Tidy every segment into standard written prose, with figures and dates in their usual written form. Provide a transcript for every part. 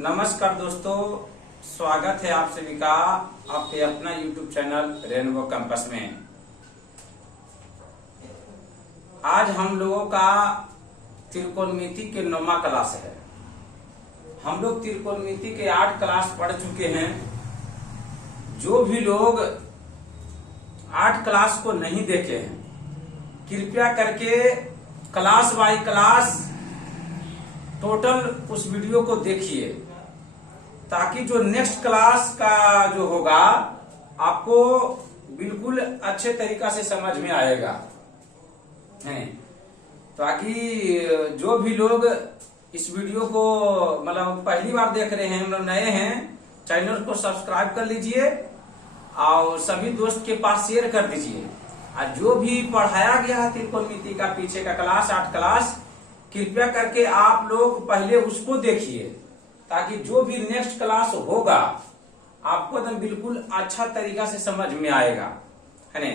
नमस्कार दोस्तों, स्वागत है आप सभी का आपके अपना YouTube चैनल रेनबो कैंपस में। आज हम लोगों का त्रिकोणमिति के 9वां क्लास है। हम लोग त्रिकोणमिति के 8 क्लास पढ़ चुके हैं। जो भी लोग 8 क्लास को नहीं देखे हैं, कृपया करके क्लास बाय क्लास टोटल उस वीडियो को देखिए, ताकि जो नेक्स्ट क्लास का जो होगा आपको बिल्कुल अच्छे तरीका से समझ में आएगा है। ताकि जो भी लोग इस वीडियो को मतलब पहली बार देख रहे हैं, मतलब नए हैं, चैनल को सब्सक्राइब कर लीजिए और सभी दोस्त के पास शेयर कर दीजिए। और जो भी पढ़ाया गया है त्रिकोणमिति का पीछे का क्लास 8 क्लास, कृपया करके आप लोग पहले उसको देखिए, ताकि जो भी नेक्स्ट क्लास होगा आपको एकदम बिल्कुल अच्छा तरीका से समझ में आएगा है ने।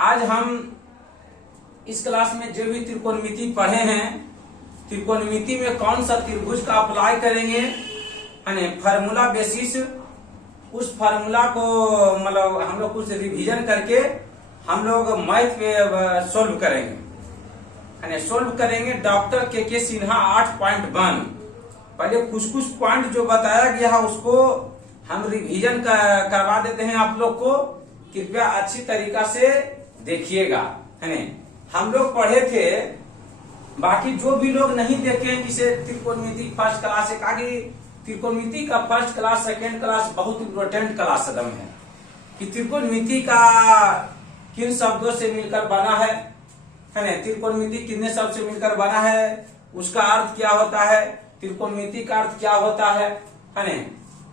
आज हम इस क्लास में जो भी त्रिकोणमिति पढ़े हैं, त्रिकोणमिति में कौन सा त्रिभुज का अप्लाई करेंगे है ने, फार्मूला बेसिस, उस फार्मूला को मतलब हम लोग कुछ रिवीजन करके हम लोग मैथ पे सोल्व करेंगे है। सोल्व करेंगे डॉक्टर के सिन्हा 8.1। पहले कुछ पॉइंट जो बताया गया है उसको हम रिवीजन करवा देते हैं आप लोग को। कृपया अच्छी तरीका से देखिएगा है ने। हम लोग पढ़े थे, बाकी जो भी लोग नहीं देखे, जिसे त्रिकोणमिति फर्स्ट क्लास है, आगे त्रिकोणमिति का फर्स्ट क्लास सेकेंड क्लास बहुत इंपोर्टेंट क्लास एकदम है कि त्रिकोणमिति का किन शब्दों से मिलकर बना है ने। त्रिकोणमिति कितने शब्द से मिलकर बना है, उसका अर्थ क्या होता है, त्रिकोणमिति का अर्थ क्या होता है ने।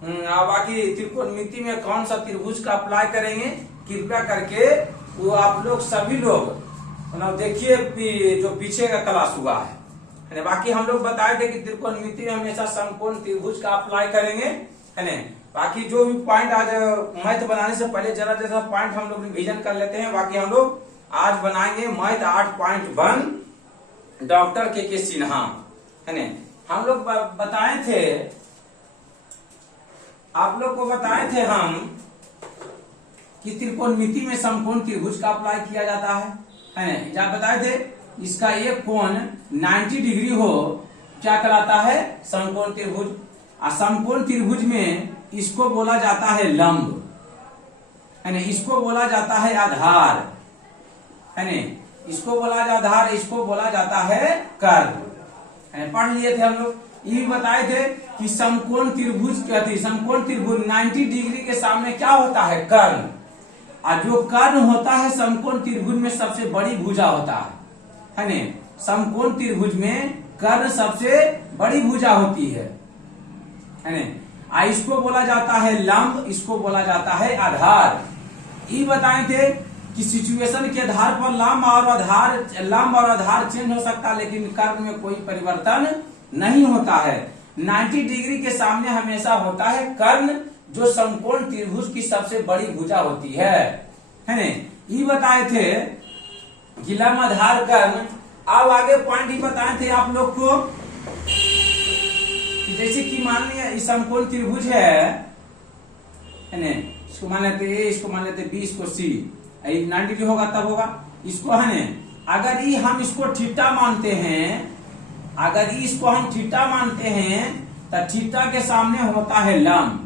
बाकी त्रिकोणमिति में कौन सा त्रिभुज का अप्लाई करेंगे, कृपया करके वो आप लोग सभी लोग मतलब देखिए जो पीछे का क्लास हुआ है। बाकी हम लोग बताए थे कि त्रिकोणमिति में हमेशा समकोण त्रिभुज का अप्लाई करेंगे है ने। बाकी जो भी पॉइंट आज मैथ बनाने से पहले जरा जैसा पॉइंट हम लोग रिवीजन कर लेते हैं। बाकी हम लोग आज बनाएंगे मैथ 8.1 डॉक्टर के सिन्हा है ने। हम लोग बताए थे, आप लोग को बताए थे हम कि त्रिकोणमिति में समकोण त्रिभुज का अप्लाई किया जाता है ने। जब बताए थे इसका एक कोण 90 डिग्री हो क्या कहलाता है, समकोण त्रिभुज। और समकोण त्रिभुज में इसको बोला जाता है लंब है ने, इसको बोला जाता है आधार है ने, इसको बोला जाता आधार, इसको बोला जाता है कर्ण। पढ़ लिए थे हम लोग। ये बताए थे कि समकोण त्रिभुज क्या थी, समकोण त्रिभुज 90 डिग्री के सामने क्या होता है, कर्ण। और जो कर्ण होता है समकोण त्रिभुज में सबसे बड़ी भुजा होता है ने। समकोण त्रिभुज में कर्ण सबसे बड़ी भुजा होती है ने। इसको बोला जाता है लंब, इसको बोला जाता है आधार। ये बताए थे कि सिचुएशन के आधार पर लंब और आधार चेंज हो सकता है, लेकिन कर्ण में कोई परिवर्तन नहीं होता है। 90 डिग्री के सामने हमेशा होता है कर्ण, जो समकोण त्रिभुज की सबसे बड़ी भुजा होती है ने। ये बताए थे कि लंब आधार कर्ण। अब आगे पॉइंट ही बताए थे आप लोग को कि जैसे कि मान लिया समकोण त्रिभुज है ने, इसको मान लेते ए, इसको मान लेते बी, इसको सी, 90 डिग्री होगा तब होगा इसको है ने। अगर ये हम इसको थीटा मानते हैं, अगर इसको हम थीटा मानते हैं तो थीटा के सामने होता है लंब,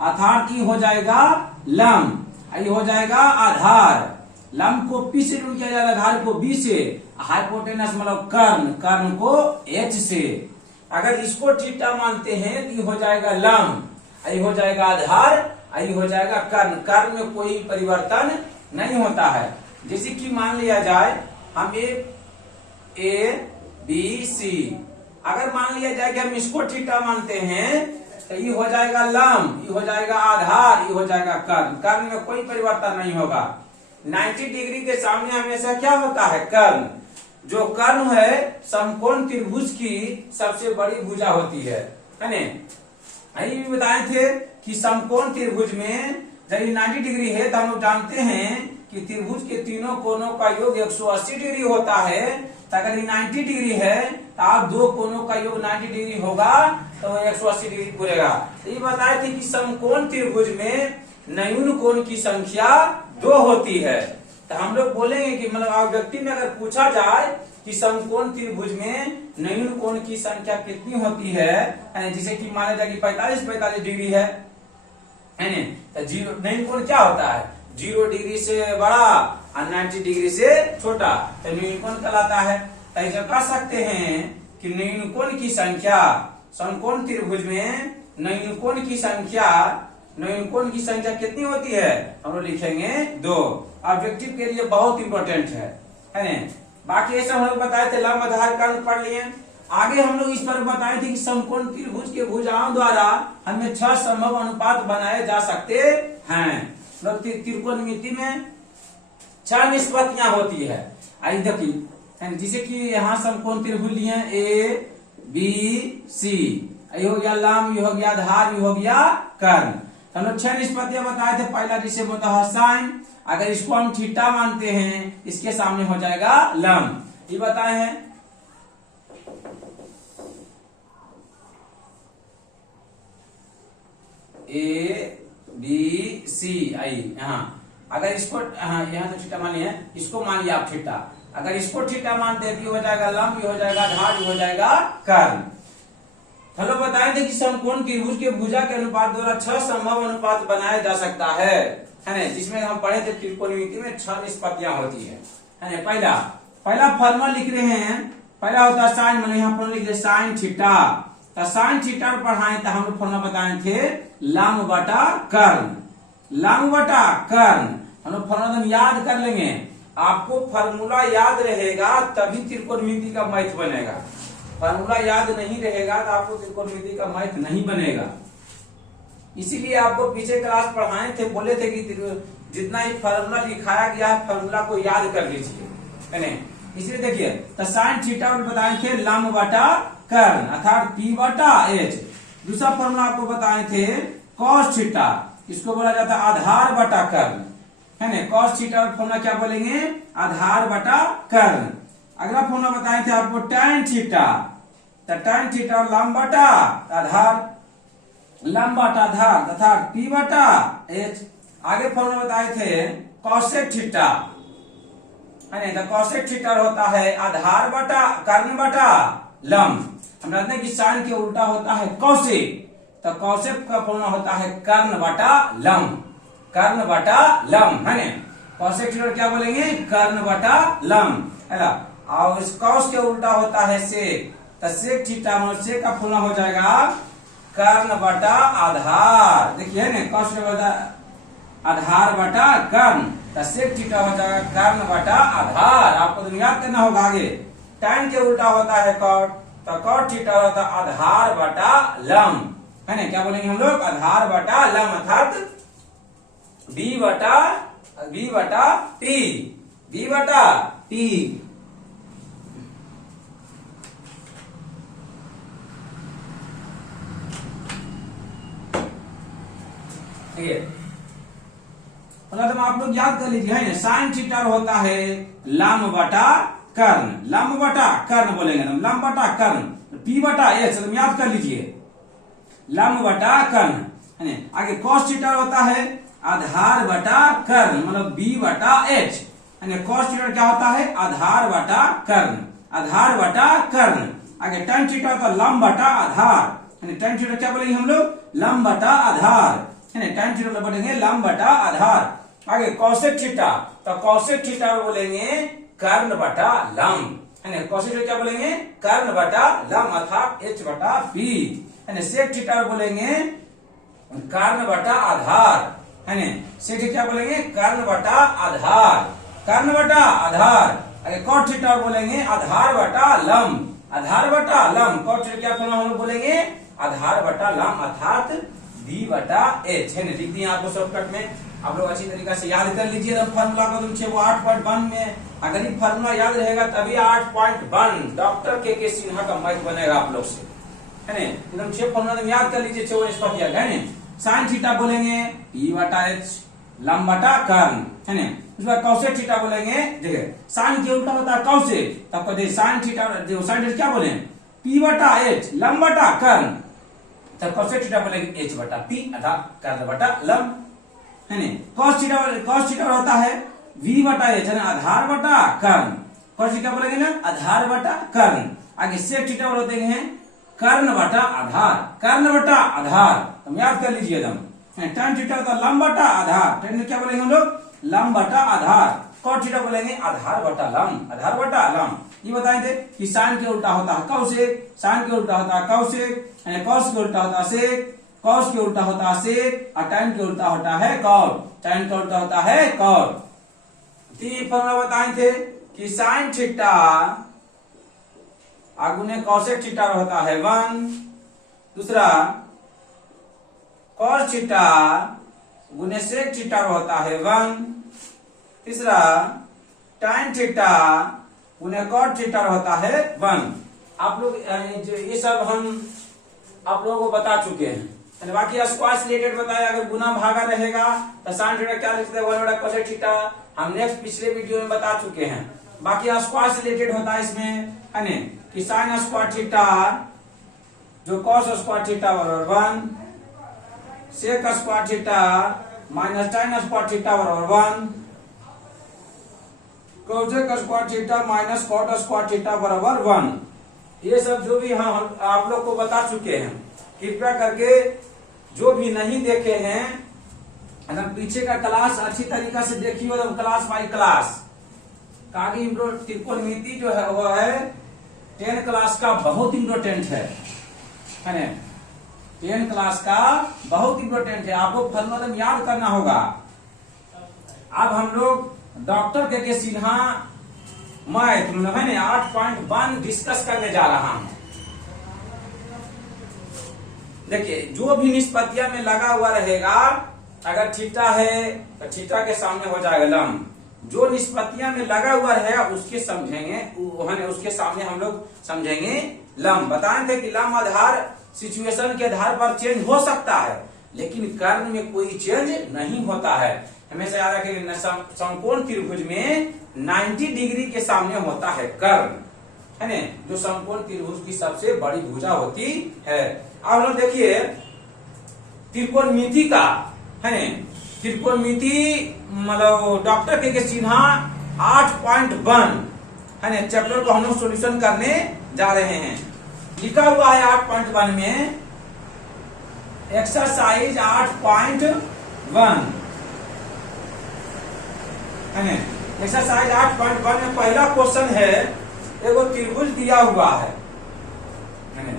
अर्थात ये हो जाएगा लंब, ये हो जाएगा आधार। लंब को पी से गुण किया जाएगा, आधार को बी से, हाइपोटेनस मतलब कर्ण को एच से। अगर इसको थीटा मानते हैं तो ये हो जाएगा लंब, ये हो जाएगा आधार, ये हो जाएगा कर्ण में कोई परिवर्तन नहीं होता है। जैसे कि मान लिया जाए हम ए बी सी, अगर मान लिया जाए कि हम इसको थीटा मानते हैं तो ये हो जाएगा लंब, ये हो जाएगा आधार, ये हो जाएगा कर्ण में कोई परिवर्तन नहीं होगा। 90 डिग्री के सामने हमेशा क्या होता है, कर्ण। जो कर्ण है समकोण त्रिभुज की सबसे बड़ी भुजा होती है ने। यही बताए थे कि समकोण त्रिभुज में जब 90 डिग्री है तो हम लोग जानते हैं कि त्रिभुज के तीनों कोनों का योग 180 डिग्री होता है, तो अगर ये 90 डिग्री है तो आप दो कोनों का योग 90 डिग्री होगा तो 180 डिग्री पूरेगा। तो ये बताए थे कि समकोण त्रिभुज में न्यून कोण की संख्या 2 होती है। तो हम लोग बोलेंगे कि मतलब व्यक्ति में अगर पूछा जाए कि समकोण त्रिभुज में न्यून कोण की संख्या कितनी होती है, जिसे कि माना जाए कि 45 डिग्री है ना, तो जीरो न्यून कोण क्या होता है, 0 डिग्री से बड़ा और 90 डिग्री से छोटा, तो न्यून कोण कहलाता है। तो ऐसा कह सकते हैं कि न्यून कोण की संख्या समकोण त्रिभुज में न्यून कोण की संख्या कितनी होती है, हम लोग लिखेंगे 2। ऑब्जेक्टिव के लिए बहुत इंपॉर्टेंट है ना। बाकी ऐसा हम लोग बताए थे, लंब आधार कर्ण पढ़ लिए। आगे हम लोग इस पर बताए थे कि समकोण त्रिभुज के भुजाओं द्वारा हमें 6 संभव अनुपात बनाए जा सकते हैं। मतलब त्रिकोणमिति में 6 निष्पत्तियां होती है। आई देखिए, जिसे कि यहाँ समकोण त्रिभुज लिए A B C, ये हो गया लंब, ये हो गया आधार, ये हो गया कर्ण। हम लोग 6 निष्पत्तियां बताए थे। पहला जिसे होता है साइन, अगर इसको हम थीटा मानते हैं, इसके सामने हो जाएगा लंब, ये बताए हैं। A B C आई यहाँ, अगर इसको यहाँ तो थीटा मान लिया, इसको मान लिया आप थीटा, अगर इसको थीटा मानते हैं तो हो जाएगा लंब, ये हो जाएगा आधार, ये हो जाएगा कर्ण। हम लोग बताए थे कि समकोण त्रिभुज के भुजा के अनुपात द्वारा 6 संभव अनुपात बनाया जा सकता है ना, जिसमें हम पढ़े थे त्रिकोणमिति में 6 निष्पत्तियां होती है ना। पहला फॉर्मूला लिख रहे हैं, पहला होता है साइन, मैंने यहाँ फॉर्मूला लिख दिया साइन थीटा। तो साइन थीटा पढ़ाए तो हम लोग फॉर्मूला बताए थे लंब बटा कर्ण, लंब बटा कर्ण। हम लोग फॉर्मूला याद कर लेंगे, आपको फॉर्मूला याद रहेगा तभी त्रिकोणमिति का मैथ बनेगा। फॉर्मूला याद नहीं रहेगा तो आपको त्रिकोणमिति का मैथ नहीं बनेगा। इसीलिए आपको पीछे क्लास पढ़ाए थे, बोले थे कि जितना ही फॉर्मूला लिखाया गया है फॉर्मूला को याद कर लीजिए, है ना। इसलिए देखिए, तो साइन थीटा बताए थे लंब बटा कर्ण अर्थात P बटा H। दूसरा फॉर्मूला आपको बताए थे कॉस थीटा, इसको बोला जाता है आधार बटा कर्ण, है ना। कॉस थीटा फॉर्मूला क्या बोलेंगे, आधार बटा कर्ण। अगला फॉर्मूला बताए थे आपको tan थीटा, तो tan थीटा लंब बटा आधार, लंब बटा आधार तथा P बटा H। आगे फॉर्मूला बताए थे कॉसेक थीटा, है ना। तो कॉसेक थीटा होता है आधार बटा कर्ण बटा लंब। हम जानते हैं कि साइन के उल्टा होता है कौशिक, तो कौशिक का फॉर्मूला होता है कर्ण बटा लंब, कर्ण बटा लंब, है ना। कौशिक थीटा क्या बोलेंगे, कर्ण बटा लंब, है ना। और इस कौश के उल्टा होता है सेक, तो सेक थीटा मतलब सेक का फॉर्मूला हो जाएगा कर्ण बटा आधार। देखिए ना, कौश आधार बटा कर्ण, तो सेक थीटा हो जाएगा कर्ण बटा आधार। आपको तो याद करना होगा। आगे tan के उल्टा होता है कॉट, तो कॉट थीटा होता है आधार बटा लंब, है ना। क्या बोलेंगे हम लोग, आधार बटा लंब अर्थात B बटा T। मतलब आप लोग याद कर लीजिए, है ना। साइन थीटा होता है लंब बटा कर्ण, लंब बटा कर्ण बोलेंगे, लंब बटा कर्ण, P बटा H, याद कर लीजिए लंब बटा कर्ण, है ना। आगे cos थीटा होता है आधार बटा कर्ण, मतलब B बटा H, है ना। cos थीटा क्या होता है, आधार बटा कर्ण, आधार बटा कर्ण। आगे tan थीटा होता है लंब बटा आधार, है ना। tan थीटा क्या बोलेंगे हम लोग, लंब बटा आधार, है ना। tan थीटा बोलेंगे लंब बटा आधार। आगे कौशिक थीटा, तो कौशिक थीटा बोलेंगे कर्ण बटा लंब, है ना। कौशिक थीटा क्या बोलेंगे, कर्ण बटा लंब अर्थात H बटा P, है ना। सेक थीटा बोलेंगे कर्ण बटा आधार, है ना। सेक थीटा क्या बोलेंगे, कर्ण बटा आधार, कर्ण बटा आधार। आगे कॉट थीटा बोलेंगे आधार बटा लंब, आधार बटा लंब। कॉट थीटा क्या हम लोग बोलेंगे, आधार बटा लंब अर्थात B बटा H, है ना। लिख दिए आपको शॉर्टकट में, आप लोग अच्छी तरीका से याद कर लीजिए फॉर्मूला को। तुम 8.1 में अगर ये फॉर्मूला याद रहेगा तभी 8.1 डॉक्टर के सिन्हा का मैथ बनेगा आप लोग से, है ना। एकदम 6 फॉर्मूला याद कर लीजिए, 6 निष्पत्तियां, है ना। साइन थीटा बोलेंगे P बटा H, लंब बटा कर्ण, है ना। उसके बाद कौसेक थीटा बोलेंगे, देखिए साइन के उल्टा होता है कौसेक, तब को देखिए साइन थीटा, साइन थीटा क्या बोले, पी बटा एच लंब बटा कर्ण, तब कौसेक थीटा बोलेंगे एच बटा पी अर्थात कर्ण बटा लंब, है ना। कॉस थीटा होता है वी बटा एच, है ना, आधार बटा कर्ण, कॉस थीटा बोलेंगे ना आधार बटा कर्ण। आगे सेक थीटा बोलते हैं कर्ण बटा आधार, कर्ण बटा आधार, तुम याद कर लीजिए एकदम। tan थीटा होता है लंब बटा आधार, tan क्या बोलेंगे हम लोग, लंब बटा आधार। cot थीटा बोलेंगे आधार बटा लंब, आधार बटा लंब। ये बताए थे कि साइन के उल्टा होता है कौसेक, साइन के उल्टा होता है कौसेक, कॉस के उल्टा होता है सेक, कॉस के उल्टा होता है सेक, और tan के उल्टा होता है कॉट, tan का उल्टा होता है कॉट। तीन फॉर्मूला बताए थे कि साइन थीटा आगुने कॉसेक थीटा होता है 1, दूसरा कॉस थीटा गुने सेक थीटा होता है 1, तीसरा tan थीटा गुने कॉट थीटा होता है 1। आप लोग ये सब हम आप लोगों को बता चुके हैं। बाकी स्क्वायर रिलेटेड बताया, अगर गुना भागा रहेगा तो साइन थीटा क्या लिखते हैं 1 बटा कॉसेक थीटा, हम नेक्स्ट पिछले वीडियो में बता चुके हैं। बाकी स्क्वायर रिलेटेड होता है इसमें, है ना, कि साइन स्क्वायर थीटा जो कॉस स्क्वायर थीटा बराबर 1, sec square theta minus tan square theta बराबर 1, cosec square theta minus cot square theta बराबर 1। ये सब जो भी हम आप लोग को बता चुके हैं। कृपया करके जो भी नहीं देखे हैं एकदम पीछे का क्लास अच्छी तरीका से देखिए, एकदम क्लास बाय क्लास। आगे त्रिकोणमिति जो है वो है 10 क्लास का बहुत इम्पोर्टेंट है ना, 10 क्लास का बहुत इम्पोर्टेंट है। आपको फॉर्मूला याद करना होगा। अब हम लोग डॉक्टर के सिन्हा मैथ है ना 8.1 डिस्कस करने जा रहा हूं। देखिए जो भी निष्पत्तियां में लगा हुआ रहेगा, अगर थीटा है तो थीटा के सामने हो जाएगा लंब, जो निष्पत्तियां में लगा हुआ रहेगा उसके समझेंगे, उसके सामने हम लोग समझेंगे लंब। बताए थे कि लंब आधार सिचुएशन के आधार पर चेंज हो सकता है, लेकिन कर्ण में कोई चेंज नहीं होता है। हमेशा याद रखेंगे समकोण त्रिभुज में 90 डिग्री के सामने होता है कर्ण, है ना, जो समकोण त्रिभुज की सबसे बड़ी भुजा होती है। अब लोग देखिए त्रिकोणमिति का, है ना, त्रिकोणमिति मतलब डॉक्टर के सिन्हा 8.1, है ना, चैप्टर को हम लोग सोल्यूशन करने जा रहे हैं। लिखा हुआ है 8.1 में एक्सरसाइज 8.1, है ना। एक्सरसाइज 8.1 में पहला क्वेश्चन है, एगो त्रिभुज दिया हुआ है ना,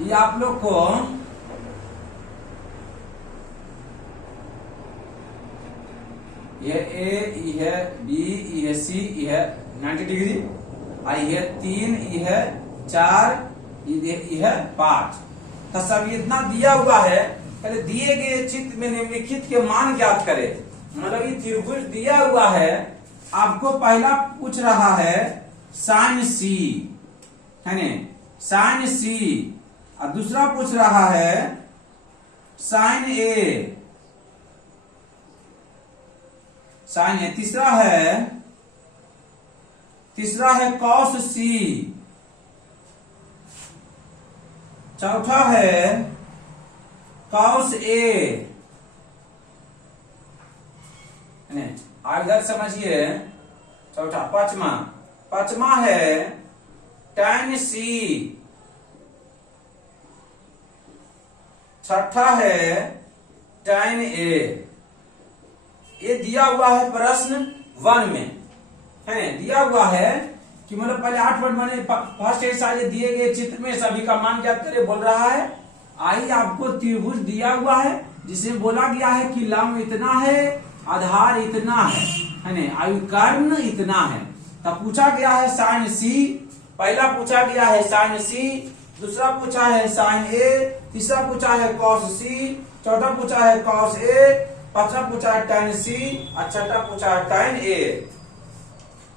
ये आप लोग को ये ए, ये है बी, ये है सी, ये है 90 डिग्री, और ये 3, ये है 4, ये है 5। तो सब इतना दिया हुआ है, पहले दिए गए चित्र में निम्नलिखित के मान ज्ञात करें। मतलब ये त्रिभुज दिया हुआ है, आपको पहला पूछ रहा है साइन सी, है ना, साइन सी, और दूसरा पूछ रहा है साइन ए, साइन ए, तीसरा है कॉस सी, चौथा है कॉस ए, इधर समझिए चौथा। पांचवा है tan सी, छठा है tan ए। ये दिया हुआ है प्रश्न 1 में, है दिया हुआ है कि मतलब पहले 8.1 फर्स्ट एक्सरसाइज दिए गए चित्र में सभी का मान ज्ञात करे बोल रहा है। आई आपको त्रिभुज दिया हुआ है जिसमें बोला गया है कि लंब इतना है, आधार इतना है ना, आयु कर्ण इतना है। तब पूछा गया है साइन सी, पहला पूछा गया है साइन सी, दूसरा पूछा है साइन ए, तीसरा पूछा है कॉस सी, चौथा पूछा है कॉस ए, पांचवा पूछा है tan सी, और छठा पूछा है tan ए।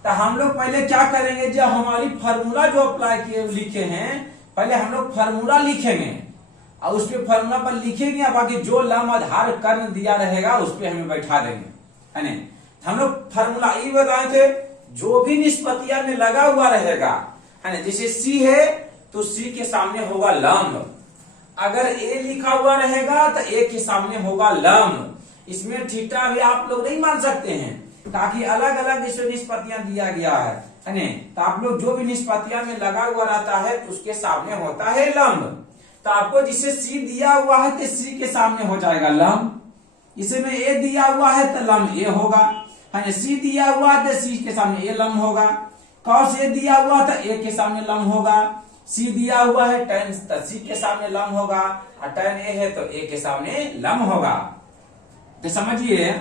तो हम लोग पहले क्या करेंगे, जो हमारी फार्मूला जो अप्लाई किए लिखे हैं, पहले हम लोग फार्मूला लिखेंगे और उस पे फार्मूला पर लिखेंगे, बाकी जो लंब आधार कर्ण दिया रहेगा उस पे हमें बैठा देंगे। है ना। हम लोग फार्मूला ये बताए थे, जो भी निष्पत्तियां में लगा हुआ रहेगा, है ना, जैसे सी है तो सी के सामने होगा लंब, अगर ए लिखा हुआ रहेगा तो ए के सामने होगा लंब। इसमें थीटा भी आप लोग नहीं मान सकते हैं, ताकि अलग अलग इसमें निष्पत्तियां दिया गया है ना। तो आप लोग जो भी निष्पत्तियां में लगा हुआ रहता है उसके सामने होता है लंब। तो आपको जिसे सी दिया हुआ है तो सी के सामने हो जाएगा लंब, इसमें ए दिया हुआ है तो लंब ए होगा, है ना। सी दिया हुआ है तो सी के सामने ए लंब होगा, कॉस ए दिया हुआ तो ए के सामने लंब होगा, सी दिया हुआ है tan तो सी के सामने लंब होगा, और tan ए है तो ए के सामने लंब होगा। तो समझिए,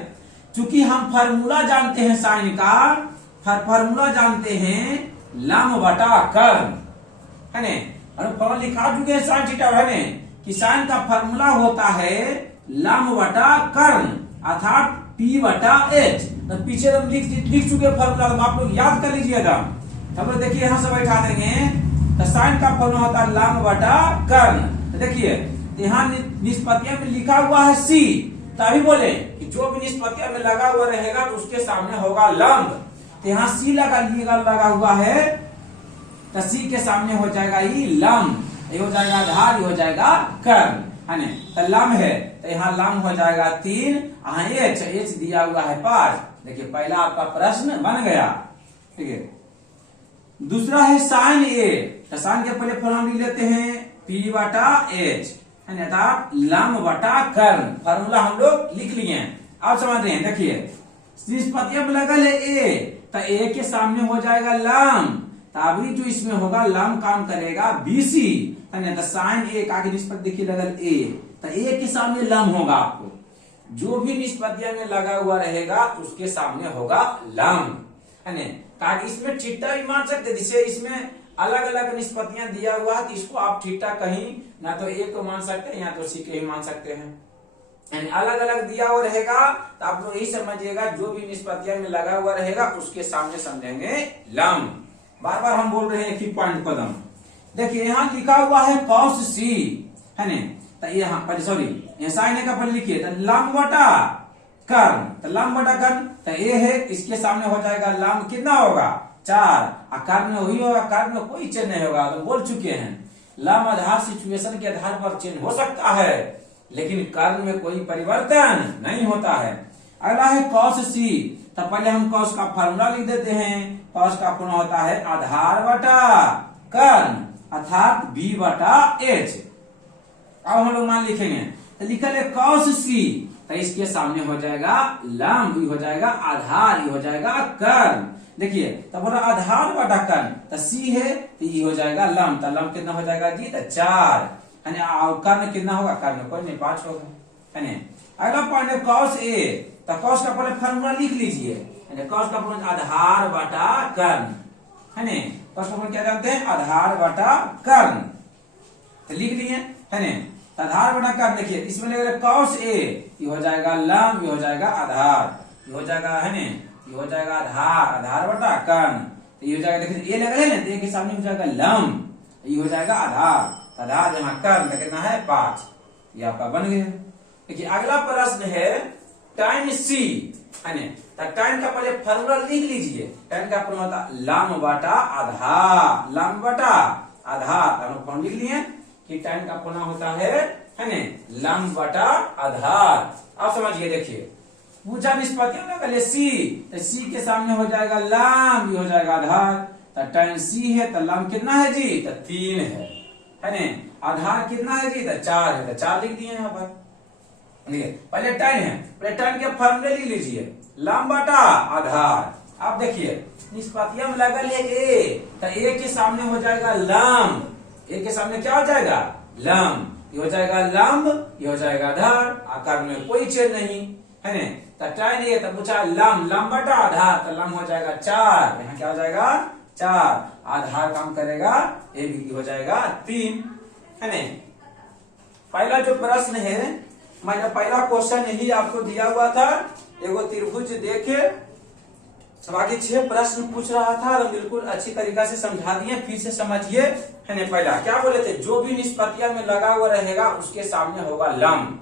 चूंकि हम फार्मूला जानते हैं साइन का, फार्मूला जानते हैं लंब बटा कर्ण, है ना। और फॉर्मूला लिखा चुके हैं साइन थीटा, है ना, कि साइन का फार्मूला होता है लंब बटा कर्ण अर्थात P बटा H। तो पीछे हम लिख चुके फार्मूला, तो आप लोग याद कर लीजिएगा। हम लोग देखिए यहां से बैठा देंगे, तो साइन का फार्मूला होता है लंब बटा कर्ण। तो देखिए यहाँ निष्पत्तियां में लिखा हुआ है सी, तभी बोले कि जो भी निष्पत्तियां में लगा हुआ रहेगा तो उसके सामने होगा लंब। तो यहाँ सी लगा हुआ है, तो सी के सामने हो जाएगा ये लंब, ये हो जाएगा आधार, ये हो जाएगा कर्ण, है ना। तो लंब है तो यहाँ लंब हो जाएगा 3, एच दिया हुआ है 5। देखिए पहला आपका प्रश्न बन गया, ठीक है। दूसरा है साइन ए, तो साइन के पहले फॉर्मूला लिख लेते हैं P बटा H, है ना, लंब बटा कर्ण। फार्मूला हम लोग लिख लिए, आप समझ रहे हैं। देखिए निष्पत्तियां में लगा ले ए, तो ए के सामने हो जाएगा लंब, तभी जो इसमें होगा लंब काम करेगा BC, है ना। तो साइन ए आगे निष्पत्ति देखिए लगल ए, तो ए के सामने लंब होगा। आपको जो भी निष्पत्तियां में लगा हुआ रहेगा उसके सामने होगा लंब, है ना। ताकि इसमें थीटा भी मान सकते, जैसे इसमें अलग अलग निष्पत्तियां दिया हुआ है तो इसको आप थीटा कहीं ना तो ए को मान सकते हैं या तो सी के ही मान सकते हैं, यानी अलग अलग दिया हुआ रहेगा। तो आप लोग यही समझिएगा, जो भी निष्पत्तियां में लगा हुआ रहेगा उसके सामने समझेंगे लंब। बार बार हम बोल रहे हैं एक ही पॉइंट कदम। देखिए यहाँ लिखा हुआ है cos c, है ना। तो यहाँ पर सॉरी यहाँ साइन का पहले लिखिए, तो लंब बटा कर्ण, तो लंब बटा कर्ण, तो ए है इसके सामने हो जाएगा लंब, कितना होगा 4, और कर्ण में वही होगा, कर्ण में कोई चेंज नहीं होगा। तो बोल चुके हैं लंब आधार सिचुएशन के आधार पर चेंज हो सकता है, लेकिन कर्ण में कोई परिवर्तन नहीं होता है। अगला है cos c, तो पहले हम cos का फार्मूला लिख देते हैं। cos का फार्मूला होता है आधार बटा कर्ण अर्थात B बटा H। अब हम लोग मान लिखेंगे, तो लिखा है cos c, तो इसके सामने हो जाएगा लंब, ये हो जाएगा आधार, ये हो जाएगा कर्ण। देखिए तब बोला आधार बटा कर्ण, तो c है तो ये हो जाएगा लंब, तो लंब कितना हो जाएगा जी, तो 4, है ना। और कर्ण कितना होगा, कर्ण कोई नहीं 5 होगा, है ना। अगला पॉइंट है cos a, तो cos का पहले फार्मूला लिख लीजिए, cos का फार्मूला आधार बटा कर्ण, है ना। cos का फार्मूला क्या जानते हैं, आधार बटा कर्ण, तो लिख लिए, है ना। तो आधार बटा कर्ण, देखिए इसमें लगेगा cos a, ये हो जाएगा लंब, ये हो जाएगा आधार, ये हो जाएगा, है ना, ये हो जाएगा आधार, आधार बटा कर्ण, तो ये हो जाएगा, देखिए ए लगा है ना, तो ए के सामने हो जाएगा लंब, ये हो जाएगा आधार, आधार यहाँ कर्ण का कितना है 5, ये आपका बन गया। देखिए अगला प्रश्न है tan c, है ना। तो tan का पहले फार्मूला लिख लीजिए, tan का फार्मूला होता लंब बटा आधार, लंब बटा आधार, हम लोग लिख लिए कि tan का फार्मूला होता है ना लंब बटा आधार। आप समझिए, देखिए पूछा निष्पत्तियों में पहले c, तो c के सामने हो जाएगा लंब, ये हो जाएगा आधार, तो tan c है तो लंब कितना है जी, तो 3 है ना। आधार कितना है जी, तो 4 है, तो 4 लिख दिए यहाँ पर। पहले tan है, पहले tan के फॉर्मूले लिख लीजिए, लंब बटा आधार। अब देखिए निष्पत्तियों में लगा ले a, तो a के सामने हो जाएगा लंब, a के सामने क्या हो जाएगा लंब, ये हो जाएगा लंब, ये हो जाएगा आधार, आकार में कोई चेंज नहीं, है ना। तो tan ये तब पूछा लंब, लंब बटा आधार, तो लंब हो जाएगा 4, यहाँ क्या हो जाएगा 4, आधार काम करेगा, ए भी हो जाएगा 3, है ना। पहला जो प्रश्न है, मैंने पहला क्वेश्चन यही आपको दिया हुआ था, एगो त्रिभुज देखे बाकी 6 प्रश्न पूछ रहा था और बिल्कुल अच्छी तरीका से समझा दिए, फिर से समझिए, है ना। पहला क्या बोले थे, जो भी निष्पत्तियां में लगा हुआ रहेगा उसके सामने होगा लंब,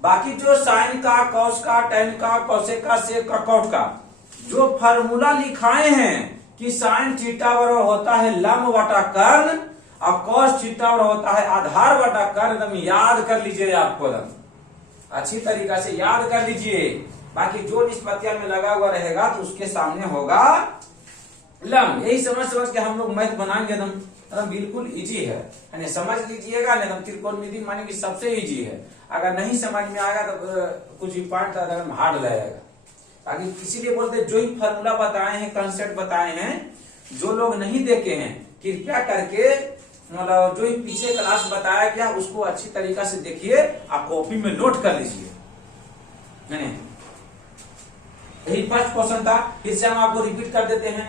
बाकी जो साइन का, कॉस का, टेन का, कोसेक का, सेक का, कॉट का जो फार्मूला लिखाए हैं कि साइन थीटा बराबर होता है लंब बटा कर्ण और कॉस थीटा बराबर होता है आधार बटा कर्ण, एकदम याद कर लीजिए, आपको एकदम अच्छी तरीका से याद कर लीजिए। बाकी जो निष्पत्तियां में लगा हुआ रहेगा तो उसके सामने होगा लंब। यही समझ के हम लोग मैथ बनाएंगे, एकदम बिल्कुल इजी है, यानी समझ लीजिएगा ना, एकदम त्रिकोणमिति माने कि सबसे इजी है। अगर नहीं समझ में आएगा तो कुछ भी पॉइंट एकदम हार्ड लगेगा। बाकी इसीलिए बोलते जो ही फॉर्मूला बताए हैं, कंसेप्ट बताए हैं, जो लोग नहीं देखे हैं कृपया करके मतलब जो ही पीछे क्लास बताया गया उसको अच्छी तरीका से देखिए, आप कॉपी में नोट कर लीजिए। यही फर्स्ट क्वेश्चन था, फिर से हम आपको रिपीट कर देते हैं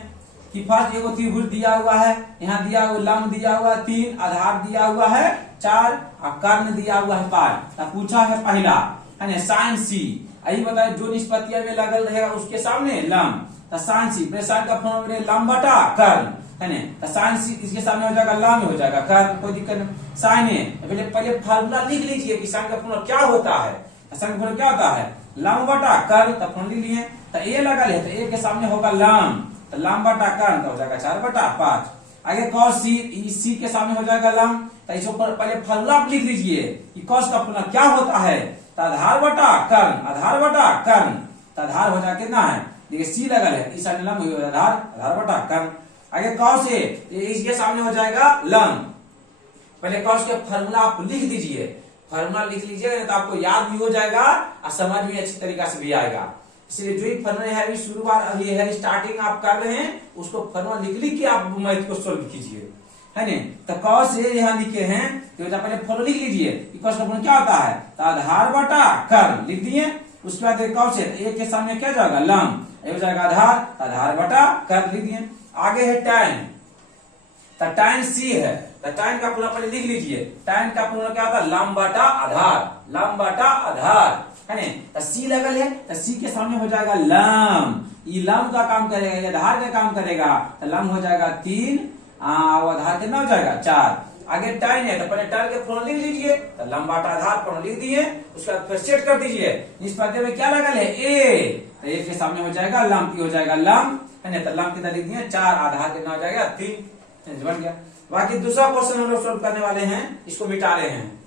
कि फर्स्ट एगो त्रिभुज दिया हुआ है, यहाँ दिया हुआ लंब दिया हुआ है 3, आधार दिया हुआ है 4 और कर्ण दिया हुआ है 5। तो पूछा है पहला है साइन सी, यही बताए जो निष्पत्तियां में लगल रहेगा उसके सामने लंब, तो साइन सी साइन का फॉर्मूला लंब बटा कर्ण है, तो साइन सी इसके सामने हो जाएगा लंब, हो जाएगा कर्ण, कोई दिक्कत नहीं। साइन ए पहले फार्मूला लिख लीजिए कि साइन का फॉर्मूला क्या होता है, साइन का फॉर्मूला क्या होता है लंब बटा कर्ण, तो फॉर्मूला लिख लिए। तो ए लगा ले तो ए के सामने होगा लंब, तो लंब बटा कर्ण तो हो जाएगा 4 बटा 5। आगे कॉस सी, सी के सामने हो जाएगा लंब, तो इसको पहले फॉर्मूला आप लिख लीजिए कि कॉस का फॉर्मूला क्या होता है, तो आधार बटा कर्ण, आधार बटा कर्ण, तो आधार हो जाएगा कितना है, देखिए सी लगल है, इस साइड लंब आधार, आधार बटा कर्ण। आगे कॉस ए, इसके सामने हो जाएगा लंब, पहले कॉस के फॉर्मूला आप लिख दीजिए, फॉर्मूला लिख लीजिए तो आपको याद भी हो जाएगा और समझ भी अच्छी तरीका से भी आएगा। इसलिए जो ही फॉर्मूला है अभी शुरुआत अभी है, स्टार्टिंग आप कर रहे हैं, उसको फॉर्मूला लिख के आप मैथ को सोल्व कीजिए, है ना। तो कॉस ए यहाँ लिखे हैं तो पहले फॉर्मूला लिख लीजिए कि कॉस का फॉर्मूला क्या होता है, तो आधार बटा कर्ण लिख दिए। उसके बाद कॉस ए के सामने क्या जाएगा लंब, हो जाएगा आधार, आधार बटा कर्ण लिख दिए। आगे है टैन, तो टैन सी है, तो टैन का फॉर्मूला पहले लिख लीजिए, टैन का फॉर्मूला क्या होता है लंब बटा आधार, लंब बटा आधार है ना। तो सी लगल है तो सी के सामने हो जाएगा लंब, ये लंब का काम करेगा, ये आधार का काम करेगा, तो लंब हो जाएगा 3 और आधार कितना हो जाएगा 4। आगे टैन है तो पहले टैन के फॉर्मूला लिख लीजिए, तो लंब बटा आधार फॉर्मूला लिख दिए। उसके बाद फिर सेट कर दीजिए, निष्पत्ति में क्या लगल है ए, तो ए के सामने हो जाएगा लंब, हो जाएगा लंब है ना, तो लंब कितना लिख दिए 4, आधार कितना हो जाएगा 3, बन गया। बाकी दूसरा क्वेश्चन हम लोग सोल्व करने वाले हैं, इसको मिटा रहे हैं।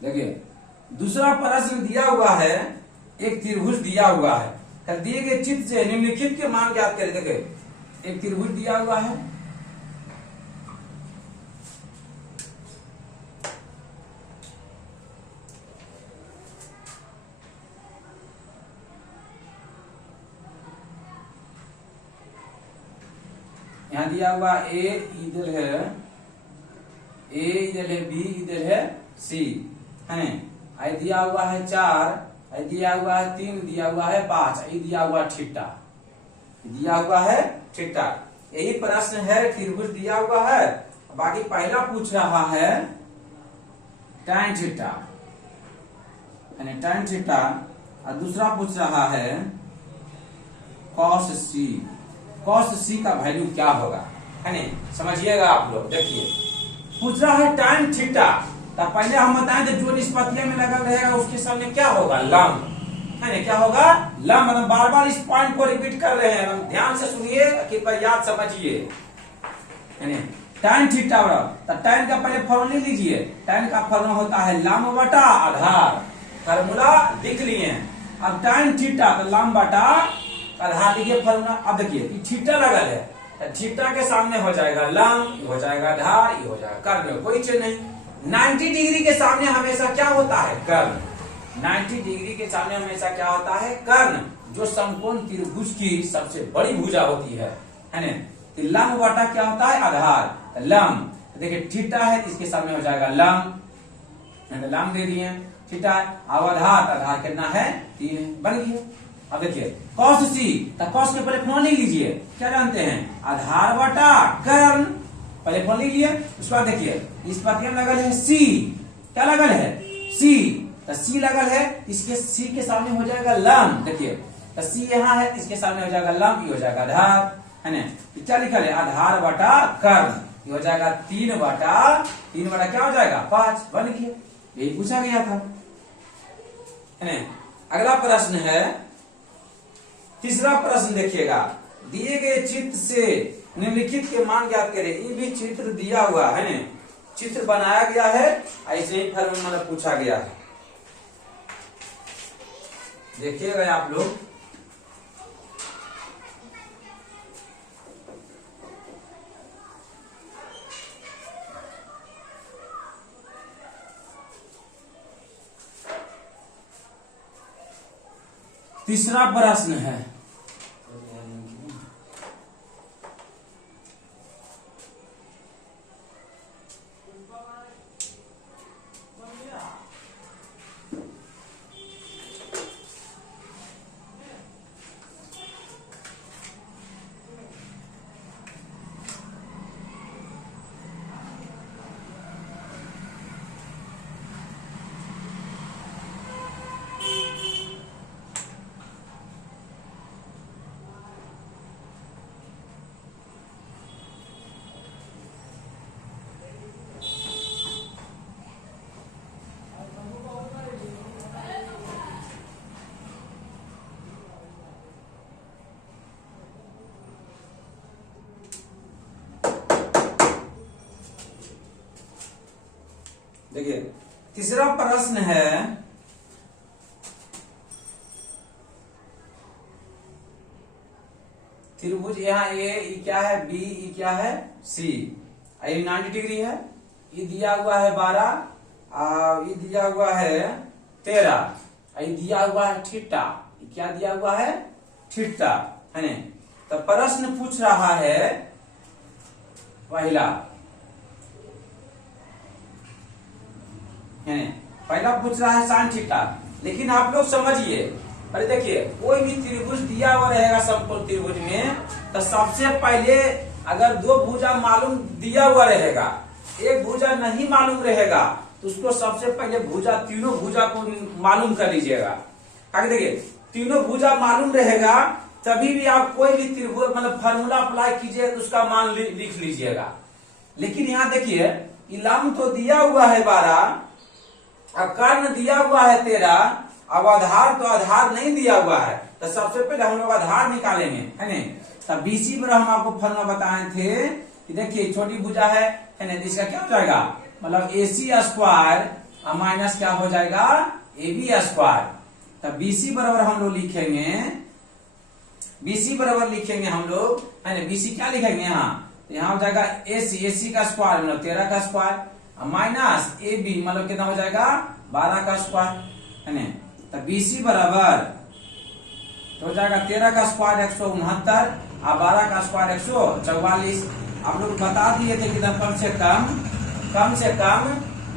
देखिए दूसरा प्रश्न दिया हुआ है, एक त्रिभुज दिया हुआ है, कर दिए गए चित्र से निम्नलिखित के मान ज्ञात करें। देखिए एक त्रिभुज दिया हुआ है, यहाँ दिया हुआ ए इधर है, ए इधर है, बी इधर है, सी है, आई दिया हुआ है 4, आई दिया हुआ है 3, दिया हुआ है 5, आई दिया हुआ थीटा, दिया हुआ है थीटा। यही प्रश्न है, त्रिभुज दिया हुआ है। बाकी पहला पूछ रहा है tan थीटा यानी tan थीटा, और दूसरा पूछ रहा है cos c, cos c का वैल्यू क्या होगा, है ना। समझिएगा आप लोग, देखिए पूछ रहा है tan थीटा, तो पहले हम बताएं तो जो निष्पत्तियां में लगल रहेगा उसके सामने क्या होगा लंब, है ना, क्या होगा लंब। मतलब बार बार इस पॉइंट को रिपीट कर रहे हैं, ध्यान से सुनिए कि याद समझिए, है ना। tan थीटा तो tan का पहले फॉर्मूला लिख लीजिए, tan का फॉर्मूला होता है लंब बटा आधार, फॉर्मूला लिख लिए। अब tan थीटा तो लंब बटा आधार लिखिए फॉर्मूला। अब देखिए थीटा लगल है तो थीटा के सामने हो जाएगा लंब, हो जाएगा आधार, ये हो जाएगा कर्ण, कोई चीज नहीं। 90 डिग्री के सामने हमेशा क्या होता है कर्ण, 90 डिग्री के सामने हमेशा क्या होता है कर्ण, जो समकोण त्रिभुज की सबसे बड़ी भुजा होती है ना। तो लंब बटा क्या होता है आधार, तो लंब, तो देखिए थीटा है इसके सामने हो जाएगा लंब, लंब दे दिए थीटा, अब आधार कितना है 3, बन गया। अब देखिए cos c, तो cos के पहले फॉर्मूला लिख लीजिए, क्या जानते हैं आधार बटा कर्ण, पहले फॉर्मूला लिख लिए। उसके बाद देखिए इस पद में लगल है c, क्या लगल है सी, तो सी लगल है, इसके सी के सामने हो जाएगा लम। देखिए तो सी यहाँ है, इसके सामने हो जाएगा लम, ये हो जाएगा आधार, है ना। क्या लिखा है, आधार बटा कर्ण, ये हो जाएगा 3/3 क्या हो जाएगा 5 बन गया। यही पूछा गया था, है ना। अगला प्रश्न है, तीसरा प्रश्न देखिएगा, दिए गए चित्र से निम्नलिखित के मान ज्ञात करें। ये भी चित्र दिया हुआ है ना, चित्र बनाया गया है, ऐसे ही फॉर्मूला पूछा गया है। देखिएगा आप लोग, तीसरा प्रश्न है, देखिए तीसरा प्रश्न है, त्रिभुज यहाँ ए, क्या है बी, क्या है सी, ये 90 डिग्री है, ये दिया हुआ है 12, ये दिया हुआ है 13, ये दिया हुआ है थीटा, क्या दिया हुआ है थीटा, है ना। तो प्रश्न पूछ रहा है पहला, पहला पूछ रहा है साइन थीटा। लेकिन आप लोग समझिए, अरे देखिए कोई भी त्रिभुज दिया हुआ रहेगा समकोण त्रिभुज में, तो सबसे पहले अगर दो भुजा मालूम दिया हुआ रहेगा, एक भुजा नहीं मालूम रहेगा, तो उसको सबसे पहले भुजा, तीनों भुजा को मालूम कर लीजिएगा। आगे देखिए तीनों भुजा मालूम रहेगा, तभी भी आप कोई भी त्रिभुज मतलब फार्मूला अप्लाई कीजिए तो उसका मान लिख लीजिएगा। लेकिन यहाँ देखिए लंब तो दिया हुआ है 12, कर्ण दिया हुआ है 13, अब आधार तो आधार नहीं दिया हुआ है, तो सबसे पहले हम लोग आधार निकालेंगे, है ना। तब बीसी पर हम आपको फॉर्मूला बताए थे कि देखिए छोटी भुजा है ना, इसका क्या हो जाएगा, मतलब AC स्क्वायर माइनस क्या हो जाएगा AB स्क्वायर। तब बीसी बराबर हम लोग लिखेंगे, बीसी बराबर लिखेंगे हम लोग, है ना। बीसी क्या लिखेंगे यहाँ हो जाएगा AC का स्क्वायर मतलब 13 का स्क्वायर, माइनस AB मतलब कितना हो जाएगा 12 का स्क्वायर, है ना। तो BC बराबर तो हो जाएगा 13 का स्क्वायर 169 और 12 का स्क्वायर 144। आप लोग बता दिए थे कि कम से कम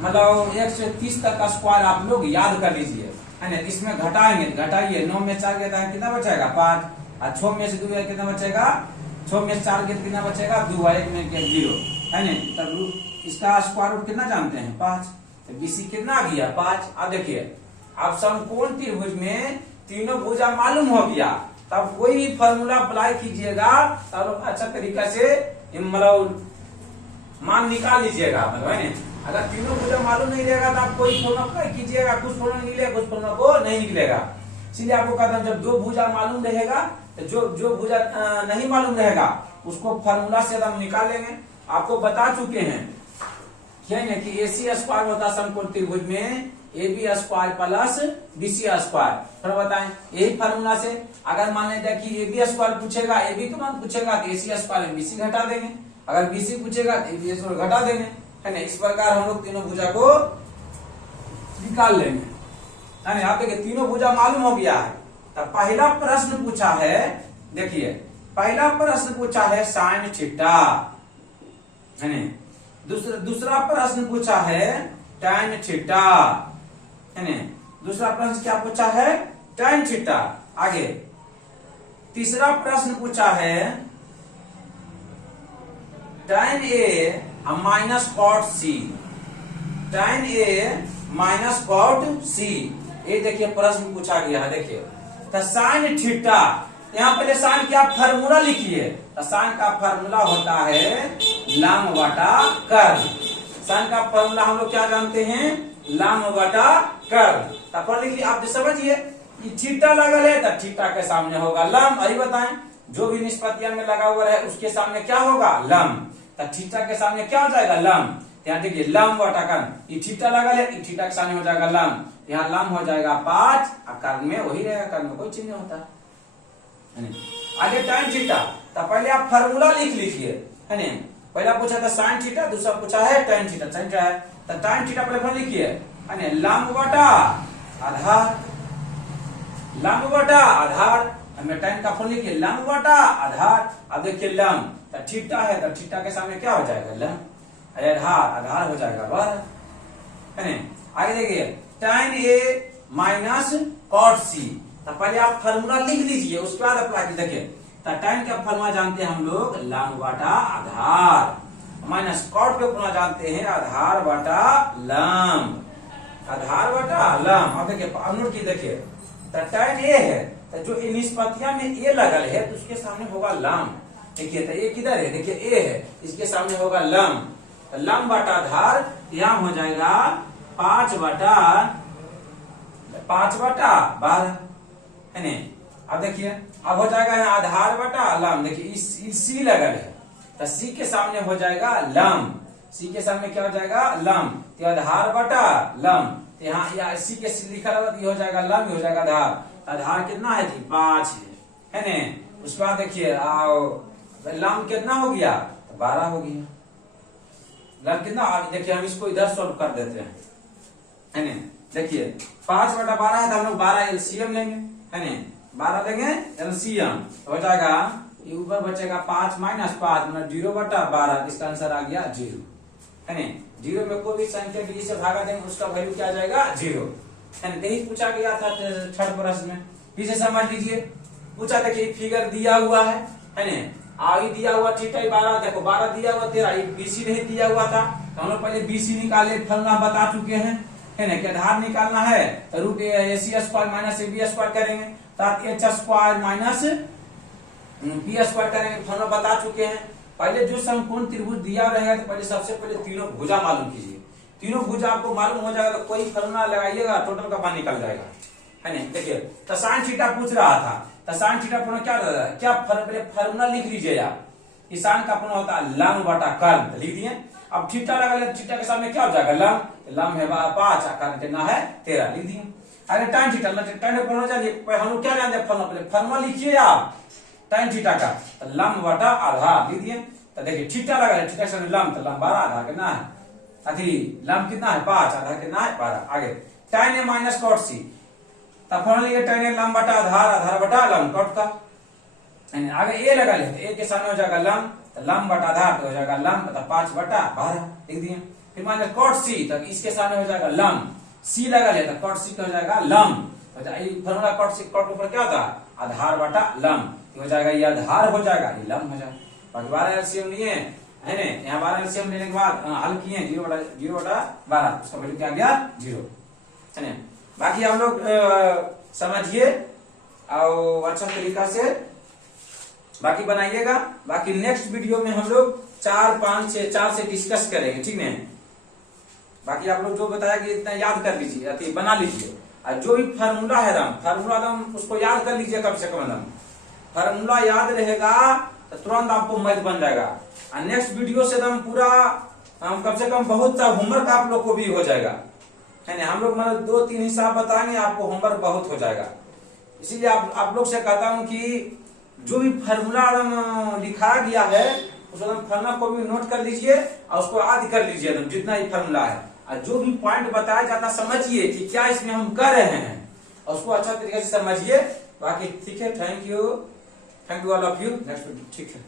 मतलब 130 तक का स्क्वायर आप लोग याद कर लीजिए, है ना। इसमें घटाएंगे, घटाइए 9 में 4 गया कितना बचेगा 5, और 6 में से 2 गया कितना बचेगा, 6 में 4 गया कितना बचेगा 2, 1 में 0, है ना। तब इसका स्क्वायर रूट कितना जानते हैं 5, तो BC कितना आ गया 5। अब देखिए अब समकोण त्रिभुज में तीनों भुजा मालूम हो गया, तब कोई भी फॉर्मूला अप्लाई कीजिएगा तब अच्छा तरीका से मतलब मान निकाल लीजिएगा, मतलब है ना। अगर तीनों भुजा मालूम नहीं रहेगा तो आप कोई फॉर्मूला अप्लाई कीजिएगा, कुछ फॉर्मूला निकलेगा, कुछ फॉर्मूला को नहीं निकलेगा। इसलिए आपको कहता हूं जब दो भुजा मालूम रहेगा तो जो भुजा नहीं मालूम रहेगा उसको फॉर्मूला से हम निकाल लेंगे। आपको बता चुके हैं कि AC स्क्वायर होता है समकोण त्रिभुज में AB square plus BC square. थोड़ा बताएं यही फार्मूला से, अगर मान लीजिए कि AB स्क्वायर पूछेगा, AB का मान पूछेगा तो AC स्क्वायर में BC घटा देंगे, अगर BC पूछेगा तो AB स्क्वायर घटा देंगे, है ना। इस प्रकार हम लोग तीनों भुजा को निकाल लेंगे, है ना। आप देखिए तीनों भुजा मालूम हो गया है। तब पहला प्रश्न पूछा है, देखिए पहला प्रश्न पूछा है साइन थीटा, है ना। दूसरा प्रश्न पूछा है tan थीटा, है ना। दूसरा प्रश्न क्या पूछा है tan थीटा। आगे तीसरा प्रश्न पूछा है tan A minus cot C, tan A minus cot C. ये देखिए प्रश्न पूछा गया है, देखिए तो साइन थीटा, यहाँ पहले साइन क्या फार्मूला लिखिए, तो साइन का फार्मूला होता है लंब बटा कर्ल। साइन का फार्मूला हम लोग क्या जानते हैं, लंब बटा कर्ल। तो लिखिए आप समझिए, थीटा लगल है तो थीटा के सामने होगा लंब। अभी बताएं, जो भी निष्पत्तियां में लगा हुआ है उसके सामने क्या होगा, लंब। तो थीटा के सामने क्या हो जाएगा, लंब। यहाँ देखिए लंब बटा कर्ल, थीटा लगल है, थीटा के सामने हो जाएगा लंब। यहाँ लंब हो जाएगा 5 और कर्ल में वही रहेगा, कर्ल में कोई चिन्ह नहीं होता है। आगे tan थीटा, तो पहले आप फार्मूला लिख लीजिए, है ना। पहला पूछा था sin थीटा, दूसरा पूछा है tan थीटा। sin क्या है, तो tan थीटा पहले लिखिए, है ना, लंब बटा आधार, लंब बटा आधार। हमें tan का फल लिखिए लंब बटा आधार। अब देखिए लंब तो थीटा है, तो थीटा के सामने क्या हो जाएगा, लंब। आधार, आधार हो जाएगा 12, है ना। आगे देखिए tan a minus cot c, तो पहले आप फार्मूला लिख लीजिए, उसके बाद अप्लाई कीजिए। देखिए तो tan का फार्मूला जानते हैं हम लोग लंब बटा आधार, माइनस cot का फार्मूला जानते हैं आधार बटा लंब, आधार बटा लंब। अब देखिए अनुरूप की देखिए, तो tan a है, तो जो निष्पत्तियां में a लगल है तो उसके सामने होगा लंब। देखिए तो a किधर है, देखिए a है, इसके सामने होगा लंब। तो लंब बटा आधार यहाँ हो जाएगा 5 बटा 12, है ना। अब देखिए अब हो जाएगा यहाँ आधार बटा लंब। देखिए इस सी लगल है, तो सी के सामने हो जाएगा लंब, सी के सामने क्या हो जाएगा, लंब। तो आधार बटा लंब, तो यहाँ सी के लिखा हुआ हो जाएगा लंब, हो जाएगा आधार। आधार कितना है जी, 5 है ना। उसके बाद देखिए लंब कितना हो गया, तो 12 हो गया। लंब कितना, देखिए हम इसको इधर सॉल्व कर देते हैं, है ना। देखिए 5 बटा 12 है, तो हम लोग 12 एलसीएम लेंगे, है ना। 12 लेंगे एलसीएम, हो जाएगा ये ऊपर बचेगा 5 माइनस 5 मतलब 0 बटा 12। इसका आंसर आ गया 0, है ना। 0 में कोई भी संख्या b से भागा देंगे उसका वैल्यू क्या आ जाएगा, 0, है ना। यही पूछा गया था थर्ड प्रश्न में, फिर से समझ लीजिए। पूछा देखिए फिगर दिया हुआ है ना, आई दिया हुआ थीटा 12, देखो 12 दिया हुआ 13, बीसी नहीं दिया हुआ था, तो हम लोग पहले बीसी निकाले, फलना बता चुके हैं, है ना। कि आधार निकालना है तो root AC square minus AB square करेंगे, साथ H square minus B square करेंगे, फलना बता चुके हैं। पहले जो समकोण त्रिभुज दिया रहेगा तो पहले सबसे पहले तीनों भुजा मालूम कीजिए, तीनों भुजा आपको मालूम हो जाएगा तो कोई फलना लगाइएगा, टोटल का मान निकल जाएगा, है ना। देखिए तो साइन थीटा पूछ रहा था, तो साइन थीटा अपना क्या फार्मूला लिख लीजिए आप। साइन का अपना होता है लंब बटा कर्ल, लिख दिए। अब थीटा लगा, थीटा के सामने क्या हो जाएगा, लंब। लंब है 5, कर्ल कितना है 13, लिख दिए। अगर tan थीटा, tan फार्मूला जानिए, हम लोग क्या जानते हैं फार्मूला, पहले फार्मूला लिखिए आप tan थीटा का, तो लंब बटा आधार लिख दिए। तो देखिए थीटा लगा है, थीटा के सामने लंब, तो लंब 12, आधार कितना है, अथी लंब कितना है 5, आधार कितना है 12। आगे tan a minus cot c, तब फॉर्मूला लिखिए tan a लंब बटा आधार, आधार बटा लंब cot का। आगे a लगा ले, तो a के सामने हो जाएगा लंब, तो लंब बटा आधार तो हो जाएगा लंब, तो 5 बटा 12 लिख दिए। फिर माइनस cot c, तो इसके सामने हो जाएगा लंब, c लगा ले तो cot c का हो जाएगा लंब। तो फॉर्मूला cot c, cot ऊपर क्या होता है, आधार बटा लंब, हो जाएगा ये आधार हो जाएगा, ये लंब हो जाएगा। बाकी 12 एलसीएम लिए, है ना। यहाँ 12 एलसीएम लेने के बाद हल किए 0 बटा 12, उसका वैल्यू क्या आ गया 0, है ना। बाकी हम लोग समझिए और अच्छा तरीका से बाकी बनाइएगा। बाकी नेक्स्ट वीडियो में हम लोग 4, 5, 6, 4 से डिस्कस करेंगे, ठीक है। बाकी आप लोग जो बताया कि इतना याद कर लीजिए, अति बना लीजिए, और जो भी फार्मूला है फार्मूला उसको याद कर लीजिए, कम से कम फार्मूला याद रहेगा तो तुरंत आपको मैथ बन जाएगा। और नेक्स्ट वीडियो से पूरा कम से कम बहुत सा होमवर्क आप लोग को भी हो जाएगा, है ना। हम लोग मतलब 2-3 हिसाब बताएंगे, आपको होमवर्क बहुत हो जाएगा। इसीलिए आप लोग से कहता हूं कि जो भी फार्मूला लिखा गया है उसको फार्मूला को भी नोट कर लीजिए और उसको याद कर लीजिए जितना ही फार्मूला है, और जो भी पॉइंट बताया जाता समझिए कि क्या इसमें हम कर रहे हैं, और उसको अच्छा तरीके से समझिए। बाकी ठीक है, thank you all of you. Next, ठीक है।